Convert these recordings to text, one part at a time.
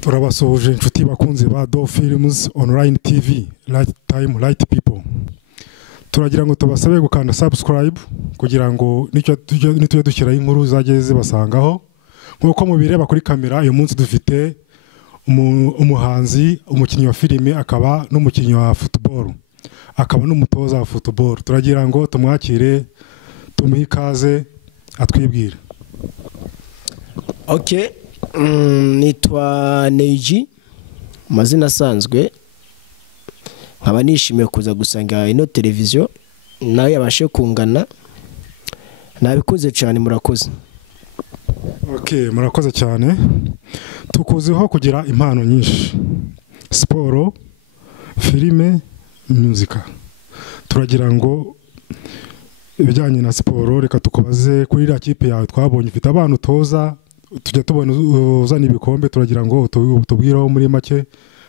Turabasuhuje inshuti bakunze ba Do Films Online TV, Right Time, Right People. Turagira ngo tubasabe gukanda subscribe kugira ngo nicyo dushyira inkuru zageze zibasangaho. Nkuko mubireba kuri kamera, uyu munsi dufite umuhanzi, umukinnyi wa filime, akaba n'umukinnyi wa football, akaba n'umutoza wa football. Turagira ngo tumwakire, tumuhe ikaze atwibwira. Okay, nitwa Ney G, amazina asanzwe. Nkaba nishimiye kuza gusanga ino televiziyo nawe yabashe kungana. Nabikuze cyane, murakoze. Okay, murakoze cyane. Tukuziho kugira impano nyinshi: siporo, filime, muzika. Turagira ngo ibijyanye na siporo, reka tukubaze kuri iriya kipe yawe twabonye ifite abantu utoza, tujya tubona uzana ibikombe. Turagira ngo tubwireho muri make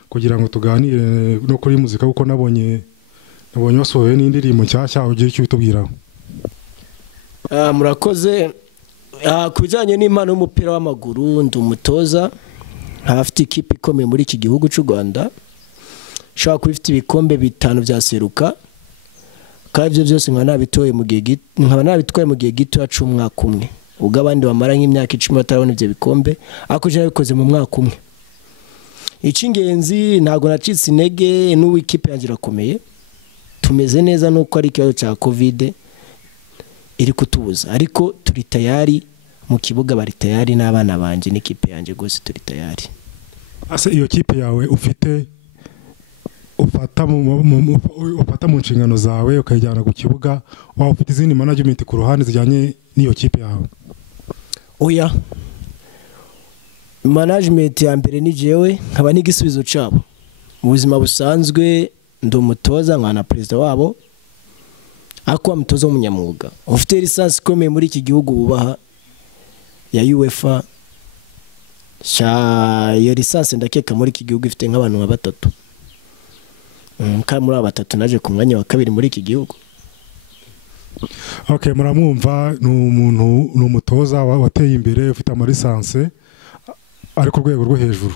kugira ngo tuganire no kuri muzika, kuko nabonye wasohoye n'indirimbo nshyashya. Ugiye icyo utubwiraho? Murakoze. Ku bijyanye n'impano y'umupira w'amaguru, ndi umutoza, afite ikipe ikomeye muri iki gihugu cy'u Rwanda, ishobora kuba ifite ibikombe 5 bya seruka, kandi ibyo byose nkaba nabitwaye mu gihe gito cy'umwaka umwe, ubwo abandi bamara nk'imyaka 10 batarabona ibyo bikombe, ariko je nabikoze mu mwaka umwe. Icy'ingenzi, ntabwo nacitse intege, n'ubu ikipe yanjye irakomeye, tumeze neza, nuko ari ikibazo cya covid iri kutubuza, ariko turi tayari mu kibuga, bari tayari n'abana banje n'ikipe yanjye gose turi tayari. Ase iyo kipe yawe ufata mu nshingano zawe ukayijyana ku kibuga, waba ufite izindi management ku ruhande zijyanye n'iyo kipe yawe? Oya, management ya mbere ni jewe, nkaba n'igisubizo cyabo. Mu buzima busanzwe ndi umutoza, nkana president wabo, akwa mutoza w'umunyamwuga ufite lisansi ikomeye muri iki gihugu bubaha ya UEFA. Iyo lisansi ndakeka muri iki gihugu ifite nk'abantu nka 3, kandi muri aba 3 naje ku mwanya wa 2 muri iki gihugu. Okay, muramwumva, ni umutoza wateye imbere, ufite amalisansi ari ku rwego rwo hejuru.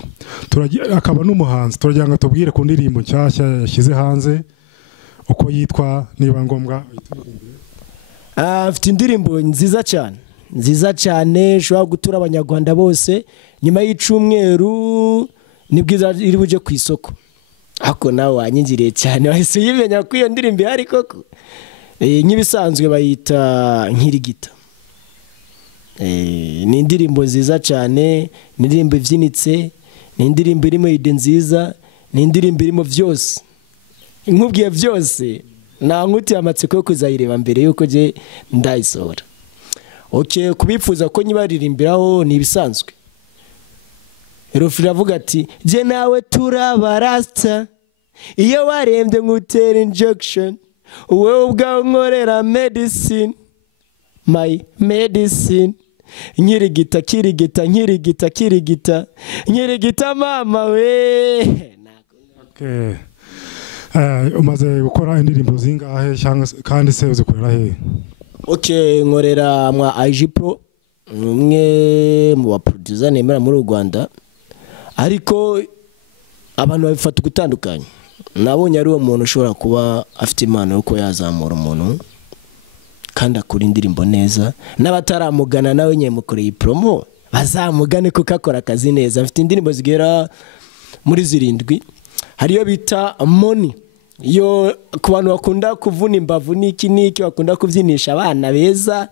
Akaba n'umuhanzi. Turagira ngo tubwire ku ndirimbo nshyashya yashyize hanze, uko yitwa, niba ngombwa. Afite indirimbo nziza cyane ushobora gutura abanyarwanda bose. Nyuma y'icumweru nibwo iri buje ku isoko, ariko nawe wanyingiriye cyane, wahise uyimenya ko iyo ndirimbo ihari koko. Nk'ibisanzwe bayita nkirigita. Ni indirimbo nziza cyane, ni indirimbo ibyinitse, ni indirimbo irimo ide nziza, ni indirimbo irimo byose. Inkubwiye byose, nta nkuti amatsiko yo kuzayireba mbere yuko je ndayisohora. Okay, kubifuza ko nyibaririmbiraho ni ibisanzwe. Rofira avuga ati, je nawe turabarasta, iyo warembye nkutera injection, wowe ubwawe nkorera medicine, my medicine. Nkirigita mama we. Okay. Umaze gukora indirimbo zingahe kandi se uzikorera he? Okay, nkorera mwa IG Pro, umwe mu ba producer nemera muri Rwanda, ariko abantu babifata gutandukanye. Nabonye ari uwo muntu ushobora kuba afite impano yo ko yazamura umuntu kandi akora indirimbo neza, n'abataramugana nawe nyemukoreye promo bazamugane kuko akora akazi neza. Afite indirimbo zigera muri 7, hariyo bita Money, iyo ku bantu bakunda kuvuna imbavu n'iki bakunda kubyinisha abana beza.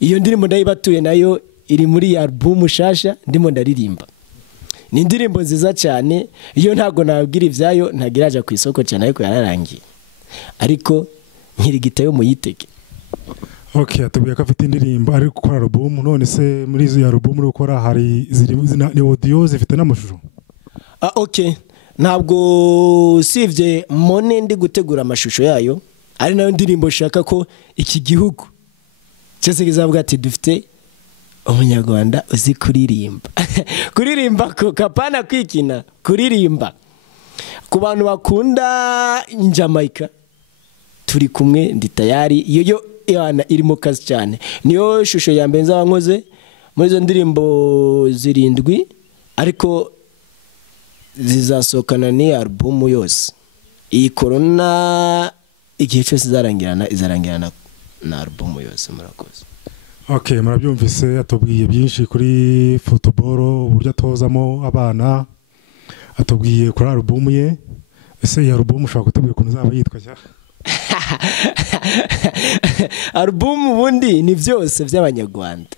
Iyo ndirimbo ndayibatuye, nayo iri muri album shasha ndimo ndaririmba. Ni indirimbo nziza cyane, iyo ntago nabwira ivyayo ntagiraje ku isoko cyane, ariko yararangiye, ariko nkirigita yo muyitege. Okay, atubiye ko afite indirimbo ari gukora album. None se muri izo album uri gukora hari ni audio zifite n'amashusho? Okay, ntabwo sivye Money ndi gutegura amashusho yayo, ari nayo ndirimbo shaka ko iki gihugu cyose kizavuga ati dufite umunyarwanda uzi kuririmba. Kuririmba ko kapana kwikina, kuririmba. Ku bantu bakunda Jamaica turi kumwe, ndi tayari. Iyo yana irimo kazi cyane, niyo shusho ya mbere nzabankoze muri zo ndirimbo 7, ariko zizasohokana ni album yose. Iyi corona igihe cyose izarangirana na album yose. Murakoze. Okay, murabyumvise yatubwiye byinshi kuri football, uburyo atozamo abana, atubwiye kuri album ye. Ese iyi album ushaka kutubwira ukuntu zaba yitwa cya? Album ubundi ni byose by'abanyarwanda.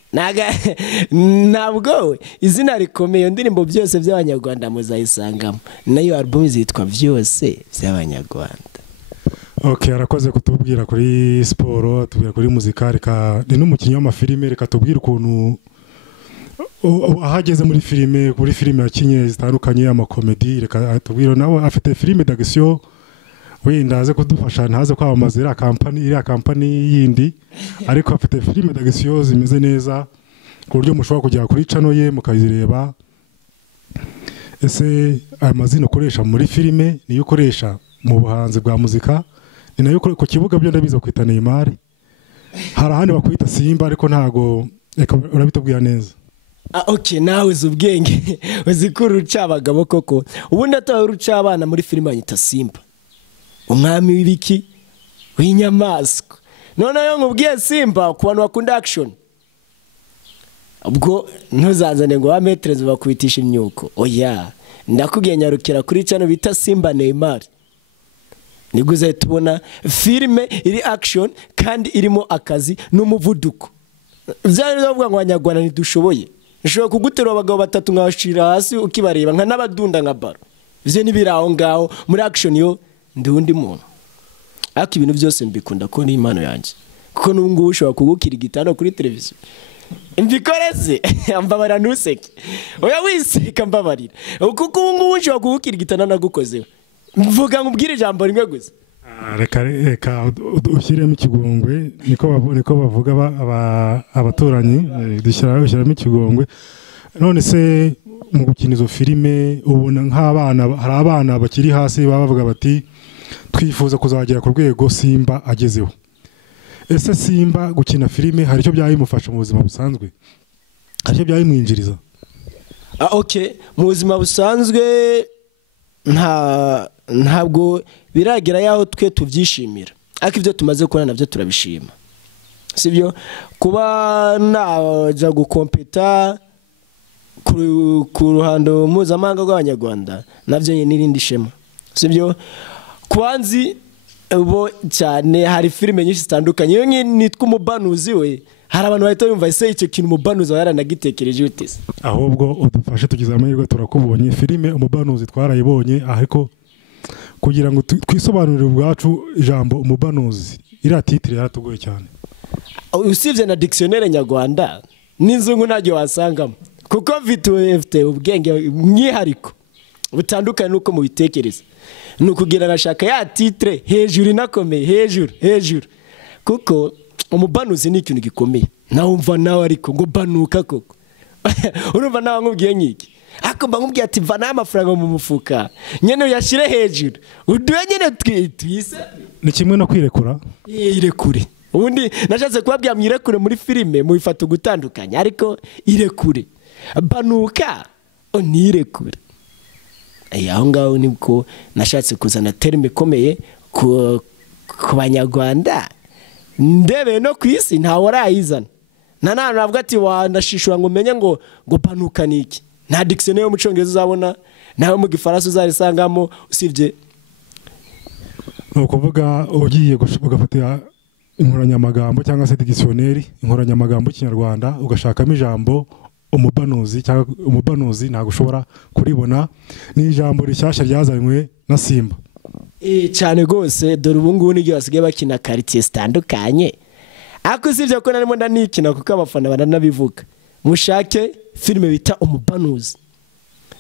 Ntabwo izina rikomeye, indirimbo byose by'abanyarwanda muzayisangamo. Nayo album izitwa byose by'abanyarwanda. Okay, arakoze kutubwira kuri sport, atubwira kuri muzika, reka ni n'umukinnyi w'amafilime, reka tubwire ukuntu ahageze muri filime, kuri filime yakinye zitandukanye, amakomedi, reka tubwire nawe afite filime d'action wenda aze kudufasha, ntaze kwamamaza iriya kampani yindi, ariko afite filime d'action zimeze neza ku buryo mushobora kujya kuri channel ye mukazireba. Ese amazina ukoresha muri filime niyo ukoresha mu buhanzi bwa muzika, ni nayo ku kibuga byo ndabiza kwita Neymar, hari ahandi bakwita Simba, ariko ntago reka urabitubwira neza. Okay, nawe uzubwenge uzikuru rucabagabo koko. Ubundi atawe rucabana muri filime anyita Simba, umwami w'ibiki w'inyamaswa. None yo nkubwiye Simba ku bantu bakunda action, ubwo ntuzazane ngo bametreze bakwitisha imyuko. Oya, ndakubwiye nyarukira kuri cyane bita Simba Neymar. Niguze tubona filime iri action kandi irimo akazi n'umuvuduko. Byari bavuga ngo abanyarwanda ntidushoboye. Nshobora kugutera abagabo batatu nkashira hasi ukibareba nka n'abadunda nka baro. Ivyo nibiraho ngaho muri action yo ndi undi muntu. Ariko ibintu byose mbikunda ko ni impano yanjye. Kuko n'ubungu ushobora kugukira igitano kuri televiziyo. Mbikoreze ambabara nuseke. Oya wiseka mbabarira. Kuko ubungu ushobora kugukira igitano nagukozeho. Mvuga ngubwire ijambo rimwe gusa. Reka ushyiremo ikigongwe, niko bavuga abaturanyi, dushyiramo ikigongwe. None se mu gukina izo filime ubona nk'abana, hari abana bakiri hasi baba bavuga bati twifuza kuzagera ku rwego Simba agezeho. Ese Simba gukina filime hari icyo byayimufasha mu buzima busanzwe? Hari icyo byayimwinjiriza? Okay, mu buzima busanzwe ntabwo biragera yaho twe tuvyishimira, ariko ibyo tumaze kubona navyo turabishima. Sibyo kuba naja gukompeta ku ruhando mpuzamahanga rw'abanyarwanda navyo n'irindi shema. Sibyo kwanzi bo cyane hari filime nyinshi zitandukanye. Iyo nitwa Umubanuzi we, hari abantu bahita bumva ese icyo kintu Umubanuzi yaranagitekereje utese. Ahubwo udufashe tugize amahirwe turakubonye filime Umubanuzi twarayibonye, ariko kugira ngo twisobanurire ubwacu ijambo Umubanuzi iriya titre yaratugoye cyane. Usibye na dictionnaire nyarwanda n'inzungu ntajye wasangamo, kuko mfite ubwenge mwihariko butandukanye nuko mu bitekereza. Nukugira nashaka ya titre hejuru inakomeye, hejuru kuko Umubanuzi ni ikintu gikomeye. Nawe umva nawe ariko ngo banuka koko urumva nawe nkubwiye nkiki, ako mbangubwiye ati mva amafaranga mu mufuka nyene yashire hejuru uduye nyene twise. Ni kimwe no kwirekura, irekure. Ubundi nashatse kubabwira mwirekure muri filime mu bifata gutandukanya, ariko irekure banuka onirekure. Aho ngaho nibwo nashatse kuzana terme ikomeye ku banyarwanda, ndebe no kwisi nta warayizana. Nana navuga ati wandashishura ngo umenye ngo banuka niki. Nta dictionnaire yo mu Cyongereza uzabona, nawe mu Gifaransa uzarisangamo. Usibye ukuvuga ugiye gufata inkoranyamagambo cyangwa se dictionnaire, inkoranyamagambo y'Ikinyarwanda ugashakamo ijambo Umubanuzi, cyangwa Umubanuzi ntago ushobora kuribona. Ni ijambo rishyashya ryazanywe na Simba. Cyane gose dore ubungu n'igihe basigaye bakina quartier zitandukanye. Ako sivyo ko narimo ndanikina kuko abafana baranabivuga. Mushake filime bita Umubanuzi.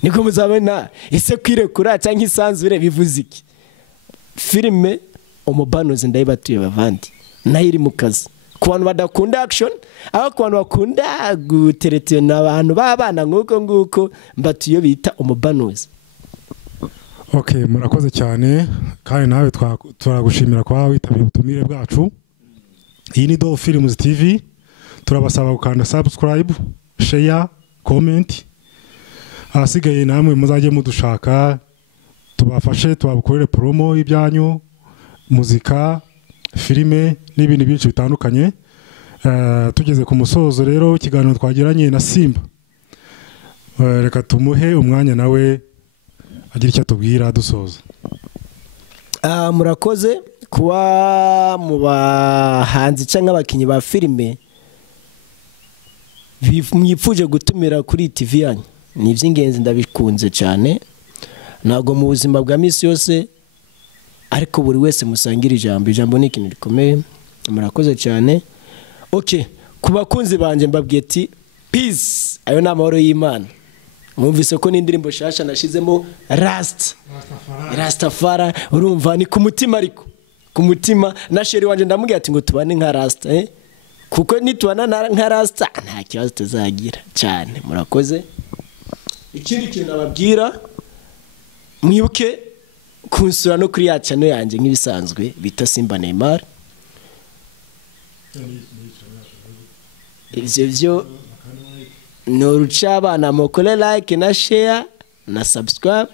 Niko muzabona ese kwirekura cyangwa isanzure bivuze iki. Filime Umubanuzi ndayibatuye bavandi. Nayo iri mu kazi. Ku bantu badakunda action, aba ku bantu bakunda guterete n'abantu babana nguko mbatuye bita Umubanuzi. Okay, murakoze cyane kandi nawe turagushimira kwa witabye ubutumire bwacu. Iyi ni Do Films TV. Turabasaba gukanda subscribe, share, comment. ahasigaye namwe muzajye mudushaka tubafashe tubakorere promo y'ibyanyu, muzika, filime n'ibindi byinshi bitandukanye. Tugeze ku musozo rero ikiganiro twagiranye na Simba, reka tumuhe umwanya nawe agira icyo atubwira dusoza. Murakoze kuba mu bahanzi cyangwa abakinnyi ba filime mwipfuje gutumira kuri TV yanyu, ni iby'ingenzi, ndabikunze cyane. Ntabwo mu buzima bwa misi yose ariko buri wese musangira ijambo ni ikintu rikomeye. Murakoze cyane. Okay, ku bakunzi banje mbabwiye ati peace, ayo ni amahoro y'Imana. Mwumvise ko n'indirimbo shasha nashizemo Rastafari, urumva ni ku mutima, ariko ku mutima na sheri wanje ndamubwiye ati ngo tubane nka Rasta, kuko nitubana nka Rasta nta kibazo tuzagira cyane. Murakoze. Ikindi kintu nababwira, mwibuke kunsura no kuri ya channel yanjye nk'ibisanzwe bita Simba Neymar. Ibyo noruca abana mukore like na share na subscribe,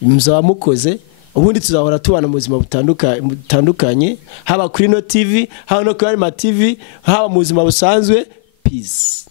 muzaba mukoze, ubundi tuzahora tubana mu buzima butandukanye, haba kuri no TV, haba no kuri ma TV, haba mu buzima busanzwe. Peace.